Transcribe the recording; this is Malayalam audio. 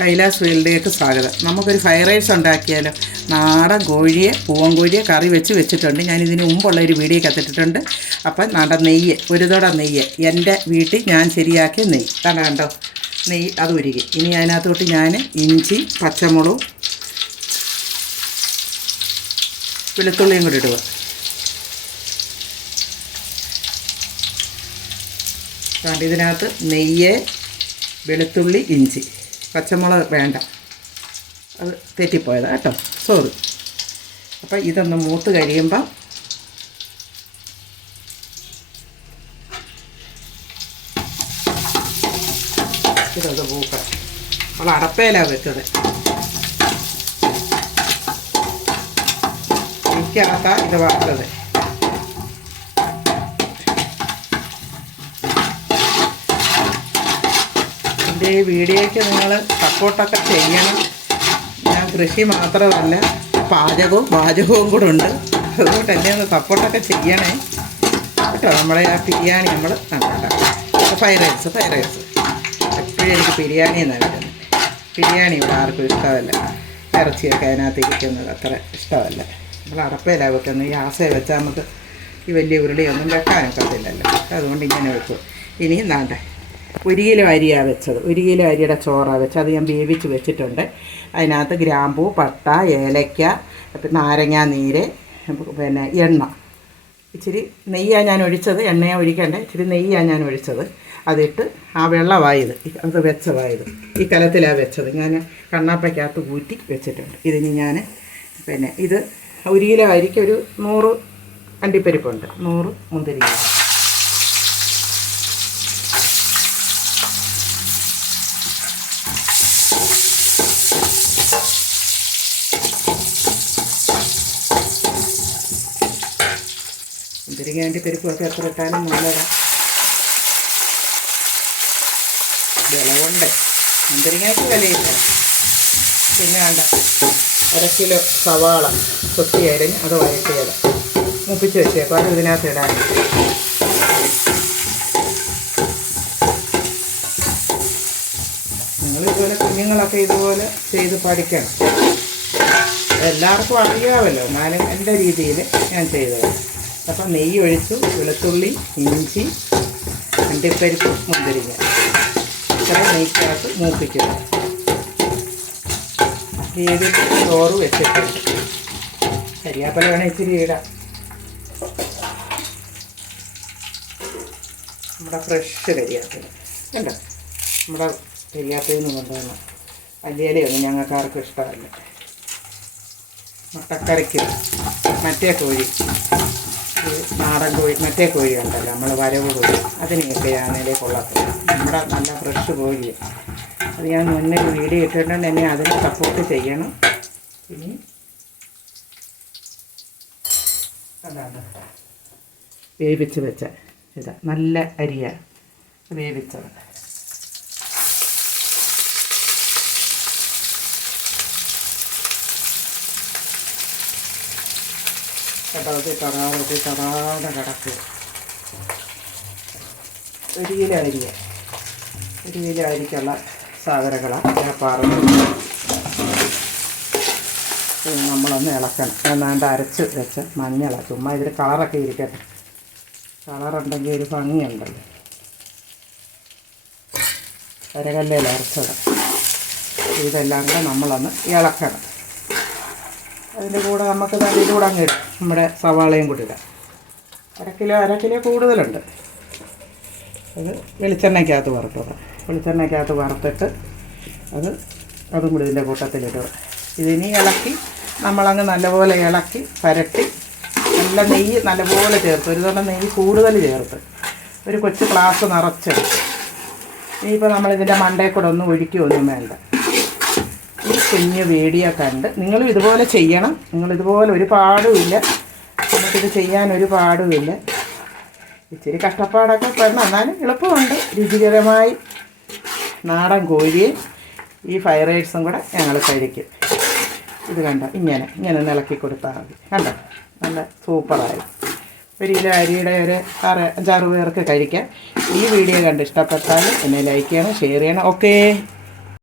കൈലാസ് വേൾഡിലേക്ക് സ്വാഗതം. നമുക്കൊരു ഫ്രൈഡ് റൈസ് ഉണ്ടാക്കിയാലോ. നാടൻ കോഴിയെ പൂവൻ കോഴിയെ കറി വെച്ചിട്ടുണ്ട്. ഞാനിതിന് മുമ്പുള്ള ഒരു വീഡിയോ കത്തിട്ടിട്ടുണ്ട്. അപ്പം നാടൻ നെയ്യ്, ഒരു തുട നെയ്യ്, എൻ്റെ വീട്ടിൽ ഞാൻ ശരിയാക്കിയ നെയ്യ് കണ്ടോ. നെയ്യ് അത് ഉരുകി. ഇനി അതിനകത്തോട്ട് ഞാൻ ഇഞ്ചി, പച്ചമുളകും വെളുത്തുള്ളിയും കൂടി ഇടുക. കാരണം ഇതിനകത്ത് നെയ്യ്, വെളുത്തുള്ളി, ഇഞ്ചി, പച്ചമുളക് വേണ്ട, അത് തെറ്റിപ്പോയതാണ് കേട്ടോ, സോറി. അപ്പം ഇതൊന്ന് മൂത്ത് കഴിയുമ്പം ഇതൊക്കെ പൂക്കാം. നമ്മൾ അടപ്പയിലാണ് വെച്ചത്. എനിക്കകത്താണ് ഇത് വറുത്തത്. എൻ്റെ ഈ വീഡിയോയ്ക്ക് നിങ്ങൾ സപ്പോർട്ടൊക്കെ ചെയ്യണം. ഞാൻ കൃഷി മാത്രമല്ല, പാചകവും കൂടെ ഉണ്ട്. അതുകൊണ്ട് എന്നെ ഒന്ന് സപ്പോർട്ടൊക്കെ ചെയ്യണേ കേട്ടോ. നമ്മളെ ആ ബിരിയാണി നമ്മൾ ഫ്രൈഡ് റൈസ് എപ്പോഴും എനിക്ക് ബിരിയാണി എന്നാണ് വരുന്നത്. ബിരിയാണി ഇവിടെ ആർക്കും ഇഷ്ടമല്ല. ഇറച്ചിയൊക്കെ അതിനകത്ത് ഇരിക്കുന്നത് അത്ര ഇഷ്ടമല്ല. നമ്മൾ അടപ്പയിലാണ് വെക്കുന്നത്. ഈ ആസയെ വെച്ചാൽ നമുക്ക് ഈ വലിയ ഉരുളിയൊന്നും വെക്കാനൊക്കത്തില്ലല്ലോ. അതുകൊണ്ട് ഇങ്ങനെ വെക്കും. ഇനി നാണ്ടേ 1 കിലോ അരിയാണ് വെച്ചത്. 1 കിലോ അരിയുടെ ചോറാണ് വെച്ചത്. അത് ഞാൻ വേവിച്ച് വെച്ചിട്ടുണ്ട്. അതിനകത്ത് ഗ്രാമ്പൂ, പട്ട, ഏലയ്ക്ക, നാരങ്ങാ നീര്, പിന്നെ എണ്ണ, ഇച്ചിരി നെയ്യാണ് ഞാൻ ഒഴിച്ചത്. എണ്ണയാണ് ഒഴിക്കണ്ടേ, ഇച്ചിരി നെയ്യാണ് ഞാൻ ഒഴിച്ചത്. അതിട്ട് ആ വെള്ളമായത് അത് വെച്ചതായത് ഈ കലത്തിലാണ് വെച്ചത്. ഞാൻ കണ്ണാപ്പയ്ക്കകത്ത് ഊറ്റി വെച്ചിട്ടുണ്ട്. ഇതിന് ഞാൻ പിന്നെ ഇത് 1 കിലോ അരിക്ക് ഒരു 100 അണ്ടിപ്പരിപ്പുണ്ട്, 100 മുന്തിരി. മുന്തിരിങ്ങ അണ്ടിപ്പരിപ്പൊക്കെ എത്ര ഇട്ടാലും നല്ലതാണ്. വില കൊണ്ട് മുന്തിരിങ്ങയ്ക്ക് വിലയില്ല. പിന്നെ വേണ്ട 1 കിലോ സവാള കൊത്തി അരിഞ്ഞ് അത് വഴറ്റിയത് മുപ്പിച്ച് വെച്ചേക്കും. അത് ഇതിനകത്ത് ഇടാൻ. നിങ്ങളിതുപോലെ കുഞ്ഞുങ്ങളൊക്കെ ഇതുപോലെ ചെയ്ത് പഠിക്കണം. എല്ലാവർക്കും അറിയാമല്ലോ, എന്നാലും എൻ്റെ രീതിയിൽ ഞാൻ ചെയ്തത്. അപ്പം നെയ്യ് ഒഴിച്ചു, വെളുത്തുള്ളി, ഇഞ്ചി, അണ്ടിപ്പരിപ്പ്, മുന്തിരിങ്ങ ഇത്രയും നെയ്ക്കകത്ത് മൂപ്പിക്കുക. രീതിക്ക് ചോറ് വെച്ചിട്ടുണ്ട്. കരിയാപ്പല വേണം ഇച്ചിരി ഇടാം. നമ്മുടെ ഫ്രഷ് കരിയാപ്പല കണ്ടോ. നമ്മുടെ കരിയാപ്പയിൽ നിന്ന് കൊണ്ടുവന്ന വലിയലയൊന്നും ഞങ്ങൾക്ക് ആർക്കും ഇഷ്ടമല്ല. മുട്ടക്കറിക്ക് മറ്റേ കോഴി, നാടൻ കോഴി, മറ്റേ കോഴി ഉണ്ടല്ലോ, നമ്മൾ വരവ് കോഴി, അതിനെയൊക്കെയാണേലേ കൊള്ളത്തില്ല. നമ്മുടെ നല്ല ഫ്രഷ് കോഴി. അത് ഞാൻ മുന്നേ വീഡിയോ ഇട്ടിട്ടുണ്ട്. എന്നെ അതിന് സപ്പോർട്ട് ചെയ്യണം. ഇനി അതാണ് വേവിച്ച് വെച്ച ഇതാ, നല്ല അരിയാണ് വേവിച്ചത്. തടാതെ കിടക്കുക. 1 കിലോ അരിയാണ്. 1 കിലോ അരിക്കുള്ള സാധനങ്ങളാണ് ഞാൻ പറഞ്ഞത്. നമ്മളൊന്ന് ഇളക്കണം. എന്നാണ്ട് അരച്ച് വെച്ച മഞ്ഞളാണ്. ചുമ്മാ ഇതിൽ കളറൊക്കെ ഇരിക്കട്ടെ. കളറുണ്ടെങ്കിൽ ഒരു ഭംഗിയുണ്ടല്ലോ. അരകല്ലയിൽ അരച്ചത്. ഇതെല്ലാം കൂടെ നമ്മളൊന്ന് ഇളക്കണം. അതിൻ്റെ കൂടെ നമുക്ക് ഇതുകൂടെ അങ്ങ് ഇടാം. നമ്മുടെ സവാളയും കൂടി ഇടാം. 1 കിലോ കൂടുതലുണ്ട്. അത് വെളിച്ചെണ്ണയ്ക്കകത്ത് വറുത്തത്. വെളിച്ചെണ്ണയ്ക്കകത്ത് വറുത്തിട്ട് അതും കൂടി ഇതിൻ്റെ കൂട്ടത്തിലിടുക. ഇതിനി ഇളക്കി നമ്മളങ്ങ് നല്ലപോലെ ഇളക്കി പരട്ടി നല്ല നെയ്യ് നല്ലപോലെ ചേർത്ത്, ഒരു തവണ നെയ്യ് കൂടുതൽ ചേർത്ത് ഒരു കൊച്ചു ഗ്ലാസ് നിറച്ച്. ഇനിയിപ്പോൾ നമ്മളിതിൻ്റെ മണ്ടയിൽ കൂടെ ഒന്നും ഒഴിക്കുകയൊന്നും വേണ്ട. ഈ കുഞ്ഞ് വീഡിയോ കണ്ട് നിങ്ങളും ഇതുപോലെ ചെയ്യണം. നിങ്ങളിതുപോലെ ഒരു പാടുമില്ല, നമുക്കിത് ചെയ്യാൻ ഒരു പാടുമില്ല. ഇച്ചിരി കഷ്ടപ്പാടൊക്കെ പെടണം, എന്നാലും എളുപ്പമുണ്ട്. രുചികരമായി നാടൻ കോഴിയെ ഈ ഫ്രൈഡ് റൈസും കൂടെ ഞങ്ങൾ കഴിക്കും. ഇത് കണ്ടോ, ഇങ്ങനെ ഇളക്കി കൊടുത്താൽ മതി. കണ്ടോ, നല്ല സൂപ്പറായി. 1 കിലോ അരിയുടെ ഒരു 6-5 പേർക്ക് കഴിക്കാം. ഈ വീഡിയോ കണ്ട് ഇഷ്ടപ്പെട്ടാൽ എന്നെ ലൈക്ക് ചെയ്യണം, ഷെയർ ചെയ്യണം. ഓക്കേ.